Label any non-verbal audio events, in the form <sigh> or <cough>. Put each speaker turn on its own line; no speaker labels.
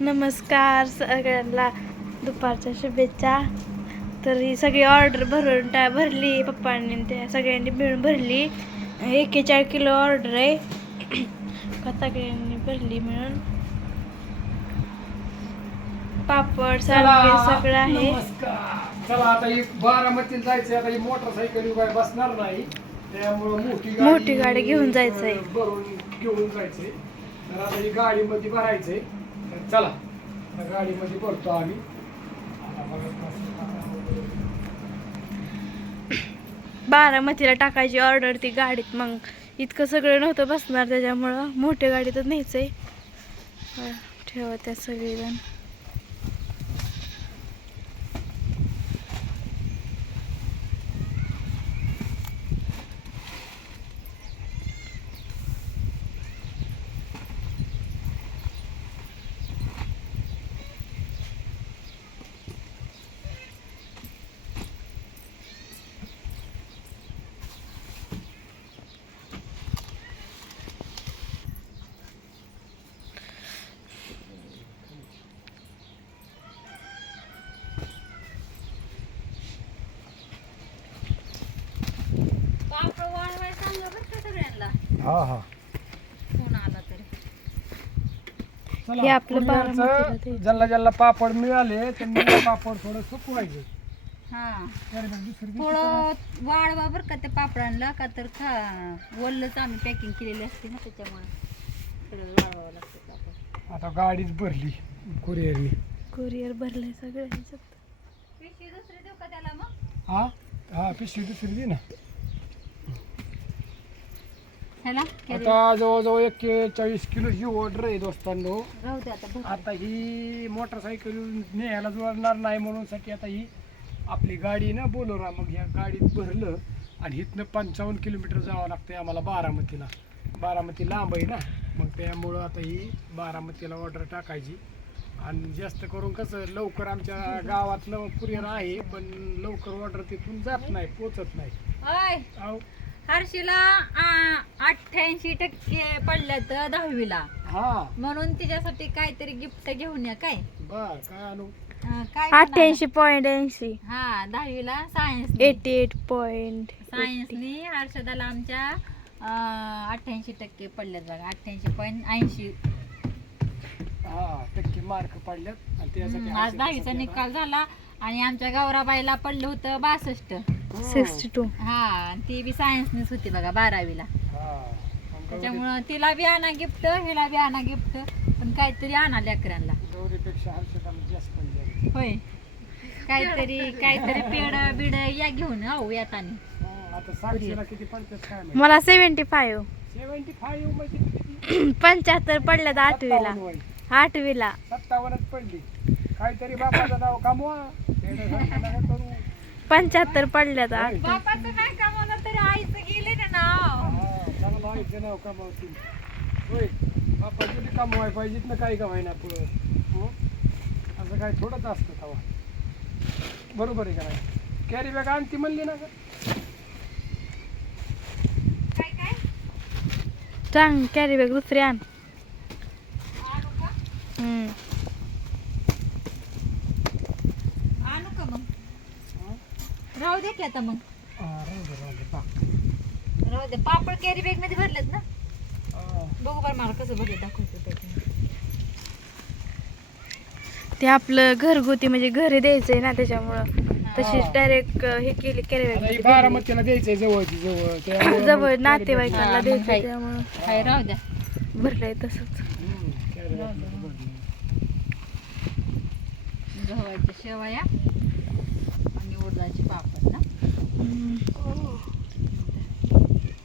नमस्कार सगळ्यांना दुपारच्या शुभेच्छा. तर ही सगळी ऑर्डर भरून टा भरली पप्पांनी त्या सगळ्यांनी मिळून भरली. एक्केचाळीस किलो ऑर्डर आहे. का सगळ्यांनी भरली मिळून? पापड सांडगे सगळं आहे.
चला आता ही बारामतीला जायचंय. आता ही मोटरसायकल काय बसणार नाही. त्यामुळं मोठी
मोठी गाडी घेऊन जायचंय.
भरून घेऊन जायचंय. तर आता ही गाडीमध्ये भरायचंय. चला. गाडीमध्ये भरतो आम्ही.
बारामतीला टाकायची ऑर्डर ती गाडीत. मग इतकं सगळं नव्हतं बसणार त्याच्यामुळं मोठ्या गाडीतच न्यायचंय. अं, ठेवा त्या सगळेजण
पापड वाळवाय सांगा बरं का सगळ्यांना
हा हा.
फोन आला तरी.
चला,
हे आपलं बारामतीला.
ज्यांना ज्यांना पापड मिळाले त्यांनी पापड थोडं सुकवायचे.
हा.
अरे बा, दुसरी गोष्ट
थोडं वाळवा बरं का त्या पापडांना का तर खा. वल्लच आम्ही पॅकिंग केलेली असते ना त्याच्यामुळे. थोडं वाळवावं लागतं पापड.
आता गाडीच भरली कुरिअरनी
कुरिअर भरलंय
पिशवी दुसरी देऊ का त्याला मग?
हा? हा पिशवी दुसरी दे ना.
ह्याला
आता जवळजवळ एक्केचाळीस किलोची ऑर्डर आहे दोस्तांनो.
राहू दे आता भर.
आता ही मोटरसायकल न्यायला जुळणार नाही म्हणून साठी आता ही आपली गाडी ना बोलोरा मग ह्या गाडीत भरलं आणि इथनं पंचावन्न किलोमीटर जावं लागतंय आम्हाला बारामतीला. बारामती लांब आहे ना? मग त्यामुळं आता ही बारामतीला ऑर्डर टाकायची. आणि जास्त करून कसं लवकर आमच्या गावातलं कुरिअर आहे पण लवकर ऑर्डर तिथून जात नाही पोचत नाही.
ओय!
अहो,
हर्षीला अठ्ठ्याऐंशी टक्के पडल्यात दहावीला.
हा.
म्हणून तिच्यासाठी काहीतरी गिफ्ट घेऊन या काय?
बर काय आणू?
अं, काय
अठ्ठ्याऐंशी पॉईंट ऐंशी.
हा दहावीला सायन्स
एटी एट पॉईंट
सायन्सनी हर्षदाला आमच्या अठ्ठ्याऐंशी टक्के पडल्यात बघा अठ्ठ्याऐंशी पॉईंट ऐंशी.
हा टक्के मार्क पडल्यात. आणि त्यासाठी
आज दहावीचा निकाल झाला आणि आमच्या गौराबाईला पडलं होतं बासष्ट.
सिक्स्टी टू
हा आणि ती बी सायन्सनीच होती बघा बारावीला.
हा.
त्याच्यामुळं तिला बी आणा गिफ्ट हिला बी आणा गिफ्ट पण काहीतरी आणा लेकरांना. होय. काहीतरी काहीतरी पेड बिड या घेऊन हो येताना
मला सेव्हन्टी फाईव्ह
सेव्हन्टी फाईव्ह म्हणजे?
पंच्याहत्तर पडल्यात आठवीला.
सत्तावन्न वय.
आठवीला.
सत्तावन्नच पडली. काहीतरी बापाचं नाव कमवा. करू.
पंच्याहत्तर पडल्यात.
बापाचं नाही तरी आईचं गेले ना नाव.
हा, चांगलं आईचं नाव कमावतील. होय बापाची बी कमवाय पाहिजेत ना काही कमायना पुढं. हं? असं काय थोडंच असतं तवा. बरोबर आहे का नाही? कॅरी बॅग आणती म्हणली ना का
काय काय?
चांग कॅरी बॅग दुसरी. आणू
का मग राहू दे की आता मग.
राहू दे,
पापड कॅरी बॅगमध्ये भरलेत ना. बघू बरं मला कसं भरले दाखवतो त्याच्यामध्ये.
ते आपलं घरगुती म्हणजे घरी द्यायचंय ना त्याच्यामुळं. तशीच डायरेक्ट हे केली कॅरी
ही
बॅग
बारामतीला द्यायचंय जवळची जवळ. त्यामुळं <laughs>
जवळ नातेवाईकांना द्यायचं. त्यामुळं.
हाय राहू द्या.
भरलंय तसंच.
हम्म.
गव्हाच्या शेवया. उडदाचे पापड ना.